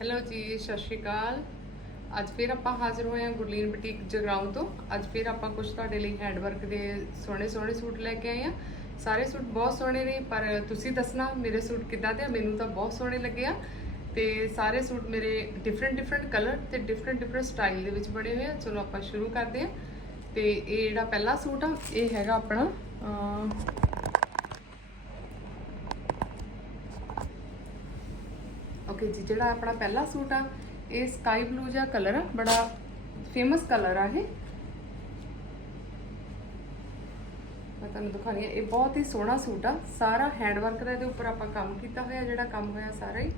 Hello ਜੀ, ਸਤਿ ਸ਼੍ਰੀ ਅਕਾਲ। ਅੱਜ ਫਿਰ ਆਪਾਂ ਹਾਜ਼ਰ ਹੋਏ ਹਾਂ ਗੁਰਲੀਨ ਬੁਟੀਕ ਜਗਰਾਉਂ ਤੋਂ। ਅੱਜ ਫਿਰ ਆਪਾਂ ਕੁਝ ਤੁਹਾਡੇ ਲਈ ਹੈਂਡਵਰਕ ਦੇ ਸੋਹਣੇ ਸੋਹਣੇ ਸੂਟ ਲੈ ਕੇ ਆਏ ਹਾਂ। ਸਾਰੇ ਸੂਟ ਬਹੁਤ ਸੋਹਣੇ ਨੇ, ਪਰ ਤੁਸੀਂ ਦੱਸਣਾ ਮੇਰੇ ਸੂਟ ਕਿੱਦਾਂ ਦੇ ਆ, ਮੈਨੂੰ ਤਾਂ ਬਹੁਤ ਸੋਹਣੇ ਲੱਗੇ ਆ। ਤੇ ਸਾਰੇ ਸੂਟ ਮੇਰੇ ਡਿਫਰੈਂਟ ਡਿਫਰੈਂਟ ਕਲਰ ਤੇ ਡਿਫਰੈਂਟ ਡਿਫਰੈਂਟ ਸਟਾਈਲ ਦੇ ਵਿੱਚ ਬਣੇ ਹੋਏ ਆ। ਚਲੋ ਆਪਾਂ ਸ਼ੁਰੂ ਕਰਦੇ ਹਾਂ। ਤੇ ਇਹ ਜਿਹੜਾ ਪਹਿਲਾ ਸੂਟ ਆ, ਇਹ ਹੈਗਾ ਆਪਣਾ ਅਮ, ਜਿਹੜਾ ਆਪਣਾ ਪਹਿਲਾ ਸੂਟ ਆ ਇਹ ਸਕਾਈ ਬਲੂ ਜਿਹਾ ਕਲਰ ਆ ਬੜਾ ਫੇਮਸ ਕਲਰ ਆ ਇਹ। ਮੈਂ ਤੁਹਾਨੂੰ ਦਿਖਾਣੀ ਆ ਇਹ ਬਹੁਤ ਹੀ ਸੋਹਣਾ ਸੂਟ ਆ। ਸਾਰਾ ਹੈਂਡ ਵਰਕ ਦਾ ਇਹਦੇ ਉੱਪਰ ਆਪਾਂ ਕੰਮ ਕੀਤਾ ਹੋਇਆ ਜਿਹੜਾ ਕੰਮ ਹੋਇਆ ਸਾਰਾ ਹੀ।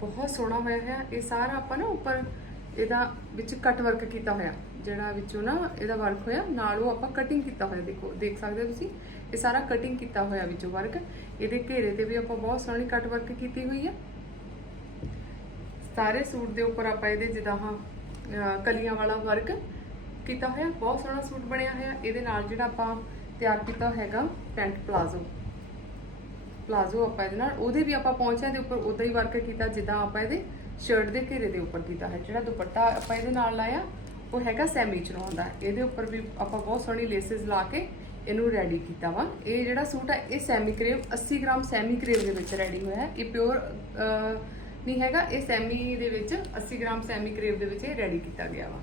ਬਹੁਤ ਸੋਹਣਾ ਹੋਇਆ ਹੋਇਆ। ਇਹ ਸਾਰਾ ਆਪਾਂ ਨਾ ਉੱਪਰ ਇਹਦਾ ਵਿੱਚ ਕਟ ਵਰਕ ਕੀਤਾ ਹੋਇਆ ਜਿਹੜਾ ਵਿੱਚੋਂ ਨਾ ਇਹਦਾ ਵਰਕ ਹੋਇਆ। ਨਾਲ ਉਹ ਆਪਾਂ ਕਟਿੰਗ ਕੀਤਾ ਹੋਇਆ ਦੇਖੋ ਦੇਖ ਸਕਦੇ ਹੋ ਤੁਸੀਂ। ਇਹ ਸਾਰਾ ਕਟਿੰਗ ਕੀਤਾ ਹੋਇਆ ਵਿੱਚੋਂ ਵਰਕ ਇਹਦੇ ਘੇਰੇ ਤੇ ਵੀ ਆਪਾਂ ਬਹੁਤ ਸੋਹਣੀ ਕਟ ਵਰਕ ਕੀਤੀ ਹੋਈ ਆ। ਸਾਰੇ ਸੂਟ ਦੇ ਉੱਪਰ ਆਪਾਂ ਇਹਦੇ ਜਿੱਦਾਂ ਹਾਂ ਕਲੀਆਂ ਵਾਲਾ ਵਰਕ ਕੀਤਾ ਹੋਇਆ, ਬਹੁਤ ਸੋਹਣਾ ਸੂਟ ਬਣਿਆ ਹੋਇਆ। ਇਹਦੇ ਨਾਲ ਜਿਹੜਾ ਆਪਾਂ ਤਿਆਰ ਕੀਤਾ ਹੈਗਾ ਪੈਂਟ ਪਲਾਜ਼ੋ। ਪਲਾਜ਼ੋ ਆਪਾਂ ਇਹਦੇ ਨਾਲ, ਉਹਦੇ ਵੀ ਆਪਾਂ ਪਹੁੰਚਿਆ ਦੇ ਉੱਪਰ ਉਦਾਂ ਹੀ ਵਰਕ ਕੀਤਾ, ਜਿੱਦਾਂ ਆਪਾਂ ਇਹਦੇ ਸ਼ਰਟ ਦੇ ਘੇਰੇ ਦੇ ਉੱਪਰ ਕੀਤਾ ਹੈ। ਜਿਹੜਾ ਦੁਪੱਟਾ ਆਪਾਂ ਇਹਦੇ ਨਾਲ ਲਾਇਆ, ਉਹ ਹੈਗਾ ਸੈਮੀ ਚਨੌਨ ਦਾ। ਇਹਦੇ ਉੱਪਰ ਵੀ ਆਪਾਂ ਬਹੁਤ ਸੋਹਣੀ ਲੇਸਿਸ ਲਾ ਕੇ ਇਹਨੂੰ ਰੈਡੀ ਕੀਤਾ ਵਾ। ਇਹ ਜਿਹੜਾ ਸੂਟ ਹੈ ਇਹ semi crepe 80 gram semi crepe ਦੇ ਵਿੱਚ ਰੈਡੀ ਹੋਇਆ ਹੈ। ਇਹ ਪਿਓਰ ਨਹੀਂ ਹੈਗਾ, ਇਹ ਸੈਮੀ ਦੇ ਵਿੱਚ 80 ਗ੍ਰਾਮ ਸੈਮੀ ਕਰੇਵ ਦੇ ਵਿੱਚ ਇਹ ਰੈਡੀ ਕੀਤਾ ਗਿਆ ਵਾ।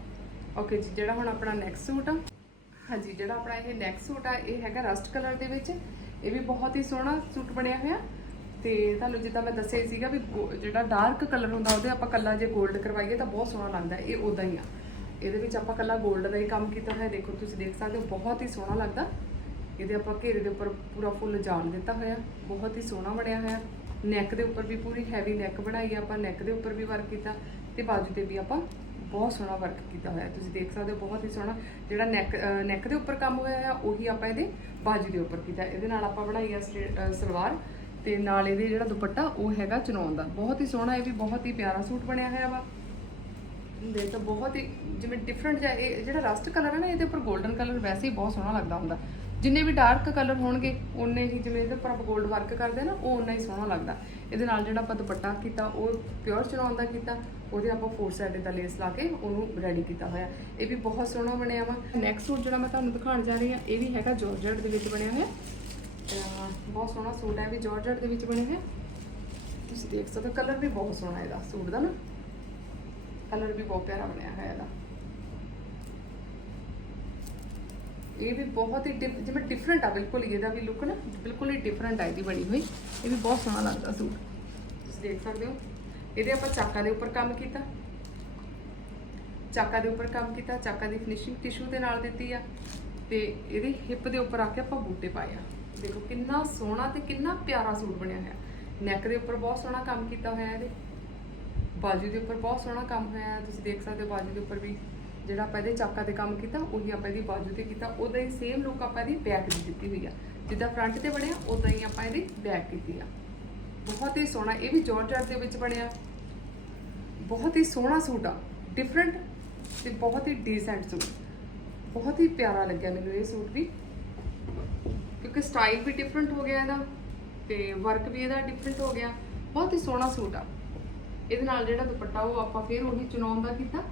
ਓਕੇ ਜੀ, ਜਿਹੜਾ ਹੁਣ ਆਪਣਾ ਨੈਕਸਟ ਸੂਟ ਆ। ਹਾਂਜੀ, ਜਿਹੜਾ ਆਪਣਾ ਇਹ ਨੈਕਸਟ ਸੂਟ ਆ, ਇਹ ਹੈਗਾ ਰਸਟ ਕਲਰ ਦੇ ਵਿੱਚ। ਇਹ ਵੀ ਬਹੁਤ ਹੀ ਸੋਹਣਾ ਸੂਟ ਬਣਿਆ ਹੋਇਆ। ਤੇ ਤੁਹਾਨੂੰ ਜਿੱਦਾਂ ਮੈਂ ਦੱਸਿਆ ਸੀਗਾ ਵੀ ਗੋ- ਜਿਹੜਾ ਡਾਰਕ ਕਲਰ ਹੁੰਦਾ, ਉਹਦੇ ਆਪਾਂ ਕੱਲਾ ਜੇ 골ਡ ਕਰਵਾਈਏ ਤਾਂ ਬਹੁਤ ਸੋਹਣਾ ਲੱਗਦਾ, ਇਹ ਉਦਾਂ ਹੀ ਆ। ਇਹਦੇ ਵਿੱਚ ਆਪਾਂ ਕੱਲਾ 골ਡ ਦਾ ਹੀ ਕੰਮ ਕੀਤਾ ਹੋਇਆ, ਦੇਖੋ ਤੁਸੀਂ ਦੇਖ ਸਕਦੇ ਹੋ, ਬਹੁਤ ਹੀ ਸੋਹਣਾ ਲੱਗਦਾ। ਇਹਦੇ ਆਪਾਂ ਘੇਰੇ ਦੇ ਉੱਪਰ ਪੂਰਾ ਫੁੱਲ ਜਾਲ ਦਿੱਤਾ ਹੋਇਆ, ਬਹੁਤ ਹੀ ਸੋਹਣਾ ਬਣਿਆ ਹੋਇਆ। ਨੈਕ ਦੇ ਉੱਪਰ ਵੀ ਪੂਰੀ ਹੈਵੀ ਨੈਕ ਬਣਾਈ ਆ ਆਪਾਂ ਨੈਕ ਦੇ ਉੱਪਰ ਵੀ ਵਰਕ ਕੀਤਾ ਤੇ ਬਾਜੂ ਤੇ ਵੀ ਆਪਾਂ ਬਹੁਤ ਸੋਹਣਾ ਵਰਕ ਕੀਤਾ ਹੋਇਆ। ਤੁਸੀਂ ਦੇਖ ਸਕਦੇ ਹੋ ਬਹੁਤ ਹੀ ਸੋਹਣਾ ਜਿਹੜਾ ਨੈਕ ਨੈਕ ਦੇ ਉੱਪਰ ਕੰਮ ਹੋਇਆ ਹੈ ਉਹੀ ਆਪਾਂ ਇਹਦੇ ਬਾਜੂ ਦੇ ਉੱਪਰ ਕੀਤਾ। ਇਹਦੇ ਨਾਲ ਆਪਾਂ ਬਣਾਈ ਆ ਸਟ੍ਰੇਟ- ਸਲਵਾਰ ਤੇ ਨਾਲ ਇਹਦੇ ਜਿਹੜਾ ਦੁਪੱਟਾ ਉਹ ਹੈਗਾ ਚਨੌਨ ਦਾ। ਬਹੁਤ ਹੀ ਸੋਹਣਾ, ਇਹ ਵੀ ਬਹੁਤ ਹੀ ਪਿਆਰਾ ਸੂਟ ਬਣਿਆ ਹੋਇਆ ਵਾ। ਦੇ ਤਾਂ ਬਹੁਤ ਹੀ ਜਿਵੇਂ ਡਿਫਰੈਂਟ ਜਿਹਾ ਇਹ ਜਿਹੜਾ ਰਸਟ ਕਲਰ ਹੈ ਨਾ, ਇਹਦੇ ਉੱਪਰ 골ਡਨ ਕਲਰ ਵੈਸੇ ਹੀ ਬਹੁਤ ਸੋਹਣਾ ਲੱਗਦਾ ਹੁੰਦਾ। ਜਿੰਨੇ ਵੀ ਡਾਰਕ ਕਲਰ ਹੋਣਗੇ ਉਨੇ ਹੀ ਜਿਵੇਂ ਇਹਦੇ ਉੱਪਰ ਆਪਾਂ 골ਡ ਵਰਕ ਕਰਦੇ ਨਾ, ਉਹ ਓਨਾ ਹੀ ਸੋਹਣਾ ਲੱਗਦਾ। ਇਹਦੇ ਨਾਲ ਜਿਹੜਾ ਆਪਾਂ ਦੁਪੱਟਾ ਕੀਤਾ, ਉਹ ਪਿਓਰ ਚਨੌਨ ਦਾ ਕੀਤਾ, ਉਹਦੇ ਆਪਾਂ ਫੋਰ ਸਾਈਡ ਦਾ ਲੇਸ ਲਾ ਕੇ ਉਹਨੂੰ ਰੈਡੀ ਕੀਤਾ ਹੋਇਆ। ਇਹ ਵੀ ਬਹੁਤ ਸੋਹਣਾ ਬਣਿਆ ਵਾ। ਨੈਕਸਟ ਸੂਟ ਜਿਹੜਾ ਮੈਂ ਤੁਹਾਨੂੰ ਦਿਖਾਉਣ ਜਾ ਰਹੀ ਹਾਂ, ਇਹ ਵੀ ਹੈਗਾ ਜਾਰਜਟ ਦੇ ਵਿੱਚ ਬਣਿਆ ਹੋਇਆ। ਬਹੁਤ ਸੋਹਣਾ ਸੂਟ ਹੈ, ਇਹ ਵੀ ਜਾਰਜਟ ਦੇ ਵਿੱਚ ਬਣਿਆ ਹੋਇਆ। ਤੁਸੀਂ ਦੇਖ ਸਕਦੇ ਹੋ ਕਲਰ ਵੀ ਬਹੁਤ ਸੋਹਣਾ ਇਹਦਾ, ਸੂਟ ਦਾ ਨਾ। ਕਲਰ ਵੀ ਬਹੁਤ ਪਿਆਰਾ ਬਣਿਆ ਹੋਇਆ ਇਹਦਾ। ਇਹ ਵੀ ਬਹੁਤ ਹੀ ਡਿਫ- ਜਿਵੇਂ ਡਿਫਰੈਂਟ ਆ, ਬਿਲਕੁਲ ਹੀ ਇਹਦਾ ਵੀ ਲੁੱਕ ਨਾ ਬਿਲਕੁਲ ਹੀ ਡਿਫਰੈਂਟ ਆ, ਇਹਦੀ ਬਣੀ ਹੋਈ। ਇਹ ਵੀ ਬਹੁਤ ਸੋਹਣਾ ਲੱਗਦਾ ਸੂਟ। ਤੁਸੀਂ ਦੇਖ ਸਕਦੇ ਹੋ। ਇਹਦੇ ਆਪਾਂ ਚਾਕਾ ਦੇ ਉੱਪਰ ਕੰਮ ਕੀਤਾ। ਚਾਕਾ ਦੇ ਉੱਪਰ ਕੰਮ ਕੀਤਾ, ਚਾਕਾ ਦੀ ਫਿਨਿਸ਼ਿੰਗ ਟਿਸ਼ੂ ਦੇ ਨਾਲ ਦਿੱਤੀ ਆ। ਤੇ ਇਹਦੇ ਹਿੱਪ ਦੇ ਉੱਪਰ ਆ ਕੇ ਆਪਾਂ ਬੂਟੇ ਪਾਏ ਆ। ਦੇਖੋ ਕਿੰਨਾ ਸੋਹਣਾ ਤੇ ਕਿੰਨਾ ਪਿਆਰਾ ਸੂਟ ਬਣਿਆ ਹੋਇਆ। ਨੈਕ ਦੇ ਉੱਪਰ ਬਹੁਤ ਸੋਹਣਾ ਕੰਮ ਕੀਤਾ ਹੋਇਆ ਇਹਦੇ। ਬਾਜੂ ਦੇ ਉੱਪਰ ਬਹੁਤ ਸੋਹਣਾ ਕੰਮ ਹੋਇਆ। ਤੁਸੀਂ ਦੇਖ ਸਕਦੇ ਹੋ ਬਾਜੂ ਦੇ ਉੱਪਰ ਵੀ ਜਿਹੜਾ ਆਪਾਂ ਇਹਦੇ ਚਾਕਾ ਤੇ ਕੰਮ ਕੀਤਾ, ਉਹੀ ਆਪਾਂ ਇਹਦੀ ਬਾਜੂ ਤੇ ਕੀਤਾ, ਉਹਦਾ ਹੀ ਸੇਮ ਲੁੱਕ ਆਪਾਂ ਇਹਦੀ ਬੈਕ ਦੀ ਦਿੱਤੀ ਹੋਈ ਆ। ਜਿੱਦਾਂ ਫਰੰਟ ਤੇ ਬਣਿਆ ਉਦਾਂ ਹੀ ਆਪਾਂ ਇਹਦੀ ਬੈਕ ਕੀਤੀ ਆ। ਬਹੁਤ ਹੀ ਸੋਹਣਾ, ਇਹ ਵੀ ਜਾਰਜਟ ਦੇ ਵਿੱਚ ਬਣਿਆ। ਬਹੁਤ ਹੀ ਸੋਹਣਾ ਸੂਟ ਆ। ਡਿਫਰੈਂਟ ਤੇ ਬਹੁਤ ਹੀ ਡੀਸੈਂਟ ਸੂਟ। ਬਹੁਤ ਹੀ ਪਿਆਰਾ ਲੱਗਿਆ ਮੈਨੂੰ ਇਹ ਸੂਟ ਵੀ। ਕਿਉਂਕਿ ਸਟਾਈਲ ਵੀ ਡਿਫਰੈਂਟ ਹੋ ਗਿਆ ਇਹਦਾ ਤੇ ਵਰਕ ਵੀ ਇਹਦਾ ਡਿਫਰੈਂਟ ਹੋ ਗਿਆ। ਬਹੁਤ ਹੀ ਸੋਹਣਾ ਸੂਟ ਆ। ਇਹਦੇ ਨਾਲ ਜਿਹੜਾ ਦੁਪੱਟਾ ਉਹ ਆਪਾਂ ਫੇਰ ਉਹੀ ਚੁਣਾਉਣ ਦਾ ਕੀਤਾ।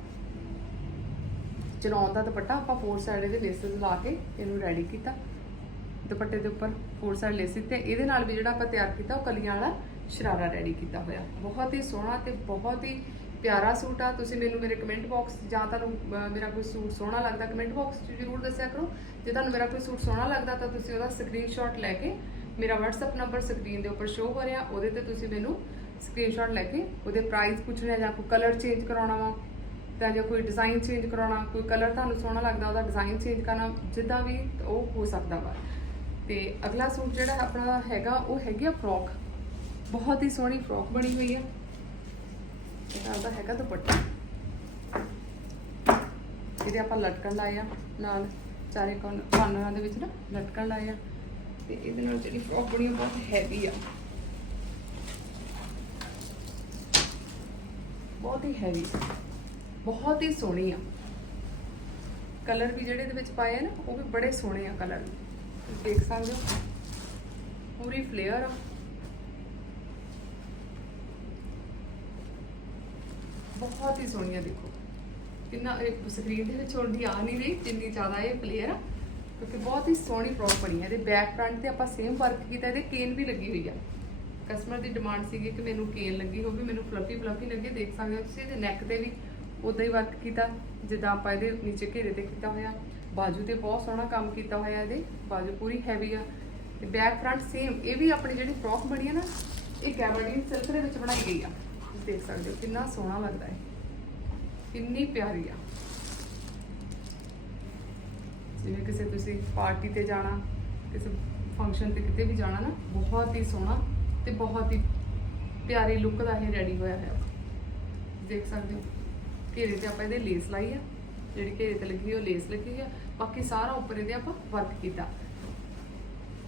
ਚੁਣਾਉਣ ਦਾ ਦੁਪੱਟਾ ਆਪਾਂ ਫੋਰ ਸਾਈਡ ਇਹਦੇ ਲੇਸਸ ਲਾ ਕੇ ਇਹਨੂੰ ਰੈਡੀ ਕੀਤਾ। ਦੁਪੱਟੇ ਦੇ ਉੱਪਰ ਫੋਰ ਸਾਈਡ ਲੇਸਿਸ ਤੇ ਇਹਦੇ ਨਾਲ ਵੀ ਜਿਹੜਾ ਆਪਾਂ ਤਿਆਰ ਕੀਤਾ, ਉਹ ਕਲੀਆਂ ਵਾਲਾ ਸ਼ਰਾਰਾ ਰੈਡੀ ਕੀਤਾ ਹੋਇਆ। ਬਹੁਤ ਹੀ ਸੋਹਣਾ ਤੇ ਬਹੁਤ ਹੀ ਪਿਆਰਾ ਸੂਟ ਆ। ਤੁਸੀਂ ਮੈਨੂੰ ਮੇਰੇ ਕਮੈਂਟ ਬਾਕਸ ਜਾਂ ਤੁਹਾਨੂੰ ਮੇਰਾ ਕੋਈ ਸੂਟ ਸੋਹਣਾ ਲੱਗਦਾ ਕਮੈਂਟ ਬਾਕਸ 'ਚ ਜ਼ਰੂਰ ਦੱਸਿਆ ਕਰੋ। ਜੇ ਤੁਹਾਨੂੰ ਮੇਰਾ ਕੋਈ ਸੂਟ ਸੋਹਣਾ ਲੱਗਦਾ ਤਾਂ ਤੁਸੀਂ ਉਹਦਾ ਸਕਰੀਨਸ਼ਾਟ ਲੈ ਕੇ ਮੇਰਾ WhatsApp ਨੰਬਰ ਸਕਰੀਨ ਦੇ ਉੱਪਰ ਸ਼ੋਅ ਹੋ ਰਿਹਾ। ਉਹਦੇ ਤੇ ਤੁਸੀਂ ਮੈਨੂੰ ਸਕਰੀਨਸ਼ਾਟ ਲੈ ਕੇ ਉਹਦੇ ਪ੍ਰਾਈਸ ਪੁੱਛਣਾ ਜਾਂ ਕੋਈ ਕਲਰ ਚੇਂਜ ਕਰਾਉਣਾ ਵਾ। ਤਾਂ ਜਾਂ ਕੋਈ ਡਿਜ਼ਾਈਨ ਚੇਂਜ ਕਰਾਉਣਾ, ਕੋਈ ਕਲਰ ਤੁਹਾਨੂੰ ਸੋਹਣਾ ਲੱਗਦਾ, ਉਹਦਾ ਡਿਜ਼ਾਈਨ ਚੇਂਜ ਕਰਨਾ, ਜਿੱਦਾਂ ਵੀ ਉਹ ਹੋ ਸਕਦਾ ਵਾ। ਤੇ ਅਗਲਾ ਸੂਟ ਜਿਹੜਾ ਆਪਣਾ ਹੈਗਾ, ਉਹ ਹੈਗੀ ਆ ਫਰੋਕ ਬਹੁਤ ਹੀ ਸੋਹਣੀ ਫਰੋਕ ਬਣੀ ਹੋਈ ਆ। ਇਹਦਾ ਉਹਦਾ ਹੈਗਾ ਦੁਪੱਟਾ। ਇਹਦੇ ਆਪਾਂ ਲਟਕਣ ਲਾਏ ਆ, ਨਾਲ ਚਾਰੇ ਕੋਨ ਦੇ ਵਿੱਚ ਨਾ ਲਟਕਣ ਲਾਏ ਆ। ਤੇ ਇਹਦੇ ਨਾਲ ਜਿਹੜੀ ਫਰੋਕ ਬਣੀ ਆ ਬਹੁਤ ਹੈਵੀ ਆ। ਬਹੁਤ ਹੀ ਹੈਵੀ ਬਹੁਤ ਹੀ ਸੋਹਣੀ ਆ। ਕਲਰ ਵੀ ਜਿਹੜੇ ਇਹਦੇ ਵਿੱਚ ਪਾਏ ਆ ਨਾ, ਉਹ ਵੀ ਬੜੇ ਸੋਹਣੇ ਆ ਕਲਰ। ਤੁਸੀਂ ਦੇਖ ਸਕਦੇ ਹੋ? ਪੂਰੀ ਫਲੇਅਰ ਆ। ਬਹੁਤ ਹੀ ਸੋਹਣੀ ਆ, ਦੇਖੋ। ਕਿੰਨਾ ਸਕਰੀਨ ਦੇ ਵਿੱਚ ਹੁਣ ਦੀ ਆ ਨਹੀਂ ਰਹੀ ਜਿੰਨੀ ਜ਼ਿਆਦਾ ਇਹ ਕਲੀਅਰ ਆ, ਕਿਉਂਕਿ ਬਹੁਤ ਹੀ ਸੋਹਣੀ ਫਰੋਕ ਬਣੀ ਹੈ ਇਹਦੇ ਬੈਕ ਫਰੰਟ ਤੇ ਆਪਾਂ ਸੇਮ ਵਰਕ ਕੀਤਾ, ਇਹਦੇ ਕੇਨ ਵੀ ਲੱਗੀ ਹੋਈ ਆ। ਕਸਟਮਰ ਦੀ ਡਿਮਾਂਡ ਸੀਗੀ ਕਿ ਮੈਨੂੰ ਕੇਨ ਲੱਗੀ ਹੋਵੇ ਮੈਨੂੰ ਫਲਫੀ ਫਲਫੀ ਲੱਗੇ ਦੇਖ ਸਕਦੇ ਹੋ ਤੁਸੀਂ, ਇਹਦੇ ਨੈਕ ਤੇ ਵੀ ਉਦਾਂ ਹੀ ਵਰਕ ਕੀਤਾ, ਜਿੱਦਾਂ ਆਪਾਂ ਇਹਦੇ ਨੀਚੇ ਘੇਰੇ ਤੇ ਕੀਤਾ ਹੋਇਆ। ਬਾਜੂ ਤੇ ਬਹੁਤ ਸੋਹਣਾ ਕੰਮ ਕੀਤਾ ਹੋਇਆ ਇਹਦੇ। ਬਾਜੂ ਪੂਰੀ ਹੈਵੀ ਆ। ਤੇ ਬੈਕ ਫਰੰਟ ਸੇਮ ਇਹ ਵੀ ਆਪਣੀ ਜਿਹੜੀ ਫਰੋਕ ਬਣੀ ਹੈ ਨਾ, ਇਹ ਗੈਬਰਡੀਨ ਸਿਲਕ ਦੇ ਵਿੱਚ ਬਣਾਈ ਗਈ ਆ। ਤੁਸੀਂ ਦੇਖ ਸਕਦੇ ਹੋ ਕਿੰਨਾ ਸੋਹਣਾ ਲੱਗਦਾ ਹੈ ਕਿੰਨੀ ਪਿਆਰੀ ਆ। ਜਿਵੇਂ ਕਿਸੇ ਤੁਸੀਂ ਪਾਰਟੀ ਤੇ ਜਾਣਾ, ਕਿਸੇ ਫੰਕਸ਼ਨ ਤੇ ਕਿਤੇ ਵੀ ਜਾਣਾ ਨਾ, ਬਹੁਤ ਹੀ ਸੋਹਣਾ ਤੇ ਬਹੁਤ ਹੀ ਪਿਆਰੀ ਲੁੱਕ ਦਾ ਇਹ ਰੈਡੀ ਹੋਇਆ ਹੈ ਦੇਖ ਸਕਦੇ ਹੋ। ਘੇਰੇ ਤੇ ਆਪਾਂ ਇਹਦੇ ਲੇਸ ਲਾਈ ਆ, ਜਿਹੜੀ ਘੇਰੇ ਤੇ ਲੱਗੀ ਉਹ ਲੇਸ ਲੱਗੀ ਆ। ਬਾਕੀ ਸਾਰਾ ਉੱਪਰ ਇਹਦੇ ਆਪਾਂ ਵਰਕ ਕੀਤਾ।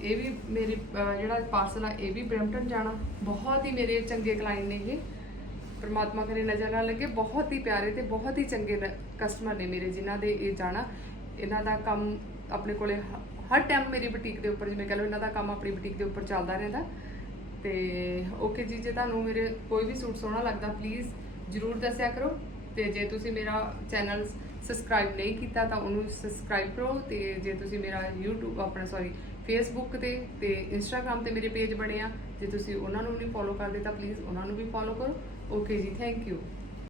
ਇਹ ਵੀ ਮੇਰੀ ਜਿਹੜਾ ਪਾਰਸਲ ਆ, ਇਹ ਵੀ ਬ੍ਰੈਂਪਟਨ ਜਾਣਾ। ਬਹੁਤ ਹੀ ਮੇਰੇ ਚੰਗੇ ਕਲਾਇੰਟ ਨੇ ਇਹ। ਪਰਮਾਤਮਾ ਕਰੇ ਨਜ਼ਰ ਨਾ ਲੱਗੇ। ਬਹੁਤ ਹੀ ਪਿਆਰੇ ਤੇ ਬਹੁਤ ਹੀ ਚੰਗੇ ਕਸਟਮਰ ਨੇ ਮੇਰੇ, ਜਿਨ੍ਹਾਂ ਦੇ ਇਹ ਜਾਣਾ। ਇਹਨਾਂ ਦਾ ਕੰਮ ਆਪਣੇ ਕੋਲੇ ਹ- ਹਰ ਟਾਈਮ ਮੇਰੀ ਬੁਟੀਕ ਦੇ ਉੱਪਰ, ਜਿਵੇਂ ਕਹ ਲਓ ਇਹਨਾਂ ਦਾ ਕੰਮ ਆਪਣੀ ਬੁਟੀਕ ਦੇ ਉੱਪਰ ਚੱਲਦਾ ਰਹਿੰਦਾ। ਤੇ ਓਕੇ ਜੀ, ਜੇ ਤੁਹਾਨੂੰ ਮੇਰੇ ਕੋਈ ਵੀ ਸੂਟ ਸੋਹਣਾ ਲੱਗਦਾ ਪਲੀਜ਼ ਜਰੂਰ ਦੱਸਿਆ ਕਰੋ। ਤੇ ਜੇ ਤੁਸੀਂ ਮੇਰਾ ਚੈਨਲ ਸਬਸਕ੍ਰਾਈਬ ਨਹੀਂ ਕੀਤਾ ਤਾਂ ਉਹਨੂੰ ਸਬਸਕ੍ਰਾਈਬ ਕਰੋ ਤੇ ਜੇ ਤੁਸੀਂ ਮੇਰਾ YouTube, ਆਪਣਾ ਸੌਰੀ ਫੇਸਬੁੱਕ ਤੇ ਤੇ Instagram ਤੇ ਮੇਰੇ ਪੇਜ ਬਣੇ ਆ, ਜੇ ਤੁਸੀਂ ਉਹਨਾਂ ਨੂੰ ਨਹੀਂ ਫੋਲੋ ਕਰਦੇ ਤਾਂ ਪਲੀਜ਼ ਉਹਨਾਂ ਨੂੰ ਵੀ ਫੋਲੋ ਕਰੋ। ਓਕੇ ਜੀ ਥੈਂਕ ਯੂ